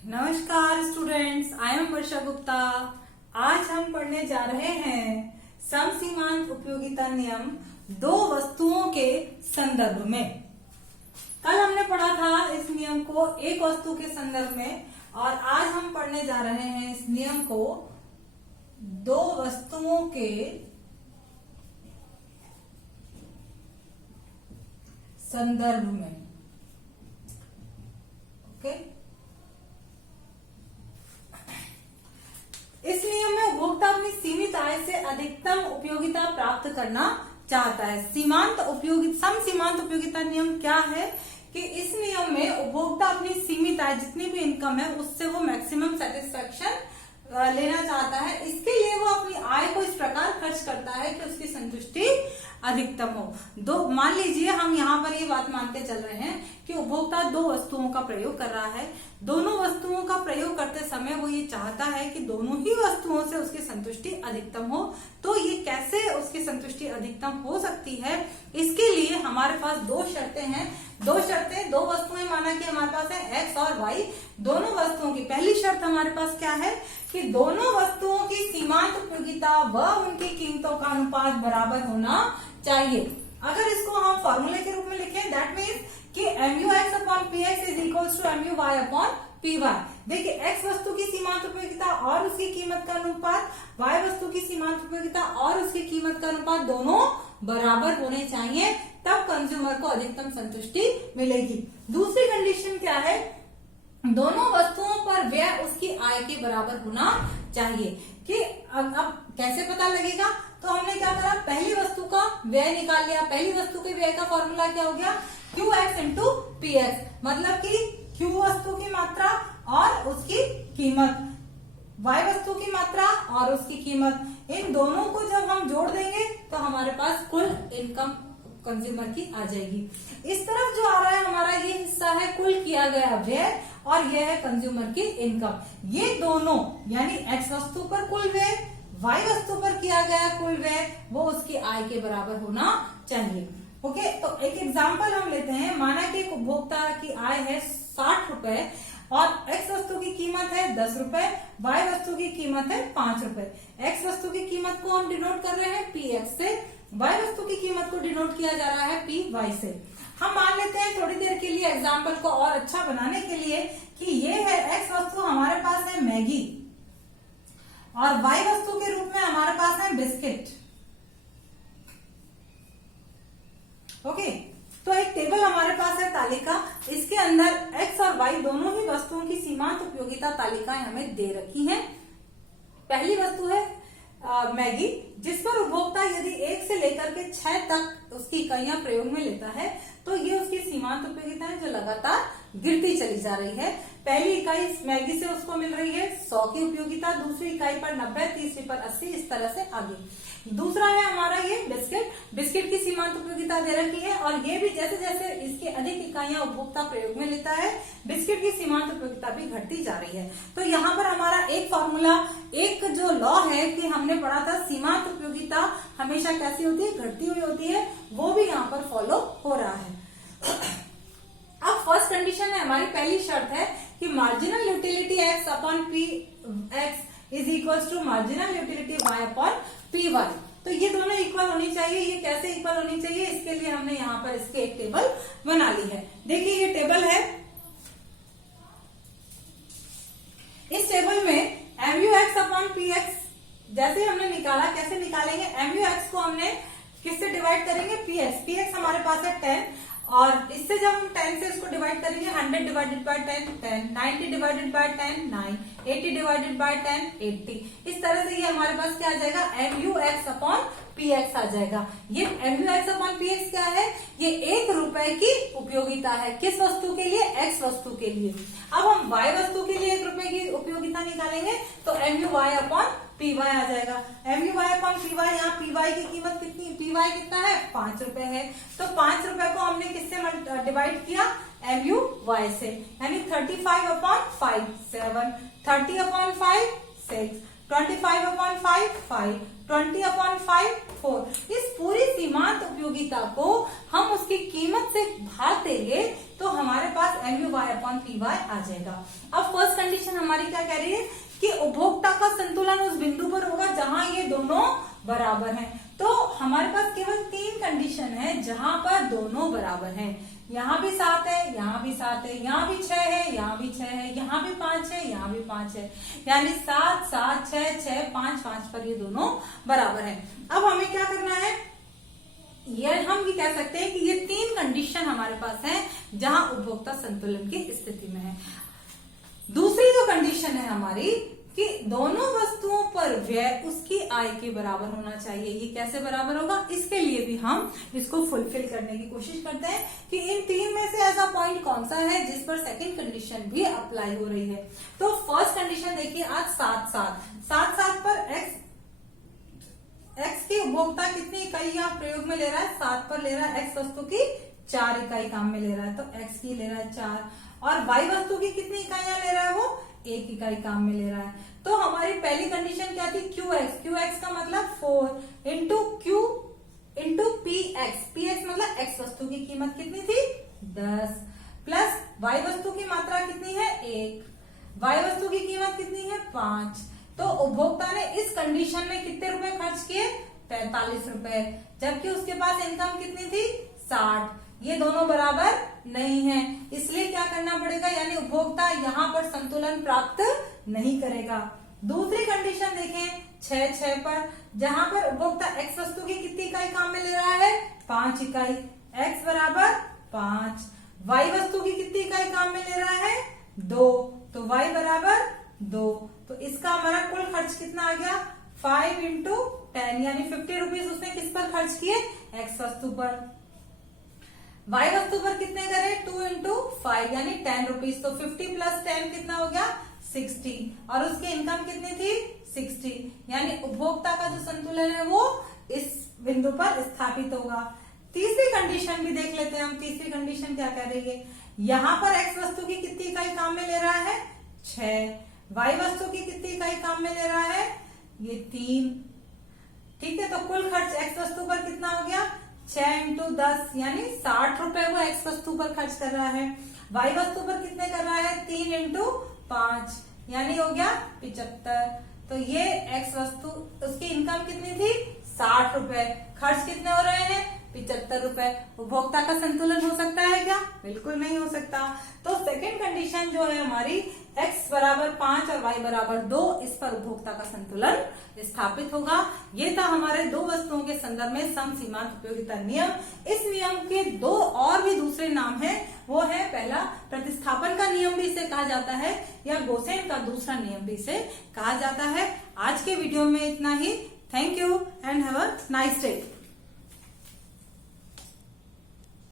नमस्कार students, I am वर्षा गुप्ता। आज हम पढ़ने जा रहे हैं समसीमांत उपयोगिता नियम दो वस्तुओं के संदर्भ में। कल हमने पढ़ा था इस नियम को एक वस्तु के संदर्भ में और आज हम पढ़ने जा रहे हैं इस नियम को दो वस्तुओं के संदर्भ में। ओके, इस नियम में उपभोक्ता अपनी सीमित आय से अधिकतम उपयोगिता प्राप्त करना चाहता है। समसीमांत उपयोगिता नियम क्या है कि इस नियम में उपभोक्ता अपनी सीमित आय जितनी भी इनकम है उससे वो मैक्सिमम सेटिस्फेक्शन लेना चाहता है। इसके लिए वो अपनी आय को इस प्रकार खर्च करता है कि उसकी संतुष्टि अधिकतम हो। मान लीजिए हम यहाँ पर ये बात मानते चल रहे हैं कि उपभोक्ता दो वस्तुओं का प्रयोग कर रहा है। दोनों वस्तुओं का प्रयोग करते समय वो ये चाहता है कि दोनों ही वस्तुओं से उसकी संतुष्टि अधिकतम हो। तो ये कैसे उसकी संतुष्टि अधिकतम हो सकती है, इसके लिए हमारे पास दो शर्तें हैं। दो वस्तुएं माना कि हमारे पास है एक्स और वाई। दोनों वस्तुओं की पहली शर्त हमारे पास क्या है कि दोनों वस्तुओं की सीमांत उपयोगिता व उनकी कीमतों का अनुपात बराबर होना चाहिए। अगर इसको हम फॉर्मूले के रूप में लिखें, दैट मीन्स कि MUX upon PX is equals to MUY upon PY। देखिए, X वस्तु की सीमांत उपयोगिता और उसकी कीमत का अनुपात, Y वस्तु की सीमांत उपयोगिता और उसकी कीमत का अनुपात दोनों बराबर होने चाहिए, तब कंज्यूमर को अधिकतम संतुष्टि मिलेगी। दूसरी कंडीशन क्या है, दोनों वस्तुओं पर व्यय उसकी आय के बराबर होना चाहिए। कि अब कैसे पता लगेगा, तो हमने क्या करा, पहली वस्तु का व्यय निकाल लिया। पहली वस्तु के व्यय का फॉर्मूला क्या हो गया, QX इंटू PX, मतलब कि Q वस्तु की मात्रा और उसकी कीमत, Y वस्तु की मात्रा और उसकी कीमत, इन दोनों को जब हम जोड़ देंगे तो हमारे पास कुल इनकम कंज्यूमर की आ जाएगी। इस तरफ जो आ रहा है हमारा ये हिस्सा है कुल किया गया व्यय और यह है कंज्यूमर की इनकम। ये दोनों यानी X वस्तु पर कुल व्यय, Y वस्तु पर किया गया कुल व्यय, वो उसकी आय के बराबर होना चाहिए। ओके, तो एक एग्जांपल हम लेते हैं। माना कि एक उपभोक्ता की आय है 60 रुपए और X वस्तु की कीमत है 10 रुपए, Y वस्तु की कीमत है 5 रुपए। X वस्तु की कीमत को हम डिनोट कर रहे हैं PX से, Y वस्तु की कीमत को डिनोट किया जा रहा है PY से। हम मान लेते हैं थोड़ी देर के लिए एग्जाम्पल को और अच्छा बनाने के लिए कि ये है X वस्तु हमारे पास है मैगी और Y वस्तु के रूप में हमारे पास है बिस्किट। ओके, तो एक टेबल हमारे पास है तालिका, इसके अंदर X और Y दोनों ही वस्तुओं की सीमांत उपयोगिता तालिकाएं हमें दे रखी हैं। पहली वस्तु है मैगी, जिस पर उपभोक्ता यदि 1 से लेकर के 6 तक उसकी इकाइयां प्रयोग में लेता है तो ये उसकी सीमांत उपयोगिता है जो लगातार गिरती चली जा रही है। पहली इकाई मैगी से उसको मिल रही है 100 की उपयोगिता, दूसरी इकाई पर 90, तीसरी पर 80, इस तरह से आगे। दूसरा है हमारा ये बिस्किट की सीमांत उपयोगिता दे रखी है और ये भी जैसे जैसे इसकी अधिक इकाइयां उपभोक्ता प्रयोग में लेता है बिस्किट की सीमांत उपयोगिता भी घटती जा रही है। तो यहाँ पर हमारा एक फॉर्मूला, एक जो लॉ है कि हमने पढ़ा था सीमांत उपयोगिता हमेशा कैसी होती है, घटती हुई होती है, वो भी यहाँ पर फॉलो हो रहा है। अब फर्स्ट कंडीशन है हमारी, पहली शर्त है कि marginal utility X upon PX is equals to marginal utility Y upon PY। तो ये दोनों इक्वल होनी चाहिए। ये कैसे इक्वल होनी चाहिए, इसके लिए हमने यहाँ पर इसके एक टेबल बना ली है। देखिए ये टेबल है, इस टेबल में MUX अपॉन PX जैसे हमने निकाला, कैसे निकालेंगे, MUX को हमने किससे डिवाइड करेंगे, PX हमारे पास है 10 और इससे जब हम 10 से इसको डिवाइड करेंगे 100 divided by 10 10, 90 divided by 10 9, 80 divided by 10 80। इस तरह से ये हमारे पास क्या आ जाएगा, MUX अपॉन PX आ जाएगा। ये MUX अपॉन PX क्या है, ये 1 रुपए की उपयोगिता है। किस वस्तु के लिए, X वस्तु के लिए। अब हम Y वस्तु के लिए 1 रुपए की उपयोगिता निकालेंगे तो MUY अपॉन PY आ जाएगा। MUY अपॉन PY, यहाँ PY की कीमत कितनी, PY कितना है, 5 रुपए है। तो 5 रुपए को हमने किससे डिवाइड किया, MUY से, यानी 35 अपॉन 5 7, 30 अपॉन 5 6, 25 अपॉन 5 5, 20 अपॉन 5 4। इस पूरी सीमांत उपयोगिता को हम उसकी कीमत से भाग देंगे तो हमारे पास MUY/PY आ जाएगा। अब फर्स्ट कंडीशन हमारी क्या कह रही है कि उपभोक्ता का संतुलन उस बिंदु पर होगा जहां ये दोनों बराबर हैं। तो हमारे पास केवल 3 कंडीशन है जहां पर दोनों बराबर हैं। यहाँ भी 7 है, यहाँ भी 7 है, यहाँ भी 6 है, यहाँ भी 6 है, यहाँ भी 5 है, यहाँ भी 5 है, यानी 7 7 6 6 5 5 पर ये दोनों बराबर है। अब हमें क्या करना है, ये हम भी कह सकते हैं कि ये 3 कंडीशन हमारे पास है जहां उपभोक्ता संतुलन की स्थिति में है। दूसरी जो कंडीशन है हमारी कि दोनों वस्तुओं पर व्यय उसकी आय के बराबर होना चाहिए। ये कैसे बराबर होगा, इसके लिए भी हम इसको फुलफिल करने की कोशिश करते हैं कि इन 3 में से ऐसा पॉइंट कौन सा है जिस पर सेकंड कंडीशन भी अप्लाई हो रही है। तो फर्स्ट कंडीशन देखिए, आज 7 7 पर एक्स की उपभोक्ता कितनी इकाई प्रयोग में ले रहा है, 7 पर ले रहा है। एक्स वस्तु की 4 इकाई काम में ले रहा है, तो एक्स की ले रहा है 4, और वाई वस्तु की कितनी इकाइयां ले रहा है, वो 1 इकाई काम में ले रहा है। तो हमारी पहली कंडीशन क्या थी, QX का मतलब 4 इंटू Q इंटू PX मतलब एक्स वस्तु की कीमत कितनी थी 10, प्लस वाई वस्तु की मात्रा कितनी है 1, वाई वस्तु की कीमत कितनी है 5। तो उपभोक्ता ने इस कंडीशन में कितने रुपए खर्च किए, 45 रुपए, जबकि उसके पास इनकम कितनी थी 60। ये दोनों बराबर नहीं है, इसलिए क्या करना पड़ेगा, यानी उपभोक्ता यहाँ पर संतुलन प्राप्त नहीं करेगा। दूसरी कंडीशन देखें 6 पर, जहां पर उपभोक्ता एक्स वस्तु की कितनी इकाई काम में ले रहा है 5 इकाई, एक्स बराबर 5, वाई वस्तु की कितनी इकाई काम में ले रहा है 2, तो वाई बराबर 2। तो इसका हमारा कुल खर्च कितना आ गया 5 इंटू 10, यानी 50 रुपीज उसने किस पर खर्च किए, एक्स वस्तु पर। वाई वस्तु पर कितने करें 2 इंटू 5, यानी 10 रुपीज, तो 50 प्लस 10 कितना हो गया 60, और उसकी इनकम कितनी थी 60, यानी उपभोक्ता का जो संतुलन है वो इस बिंदु पर स्थापित होगा। तीसरी कंडीशन भी देख लेते हैं हम। तीसरी कंडीशन क्या कह रही है, यहाँ पर एक्स वस्तु की कितनी इकाई काम में ले रहा है 6, वाई वस्तु की कितनी इकाई काम में ले रहा है ये 3, ठीक है। तो कुल खर्च एक्स वस्तु पर कितना हो गया 6 इंटू 10, यानी 60 रुपए वो एक्स वस्तु पर खर्च कर रहा है। वाई वस्तु पर कितने कर रहा है 3 इंटू 5, यानी हो गया 75। तो ये एक्स वस्तु उसकी इनकम कितनी थी 60 रुपए, खर्च कितने हो रहे हैं 75 रुपए। उपभोक्ता का संतुलन हो सकता है क्या, बिल्कुल नहीं हो सकता। तो सेकंड कंडीशन जो है हमारी x बराबर 5 और y बराबर 2, इस पर उपभोक्ता का संतुलन स्थापित होगा। ये था हमारे दो वस्तुओं के संदर्भ में सम सीमांत उपयोगिता नियम। इस नियम के 2 और भी दूसरे नाम हैं, वो है पहला प्रतिस्थापन का नियम भी इसे कहा जाता है, या गोसेन का दूसरा नियम भी इसे कहा जाता है। आज के वीडियो में इतना ही। Thank you and have a nice day.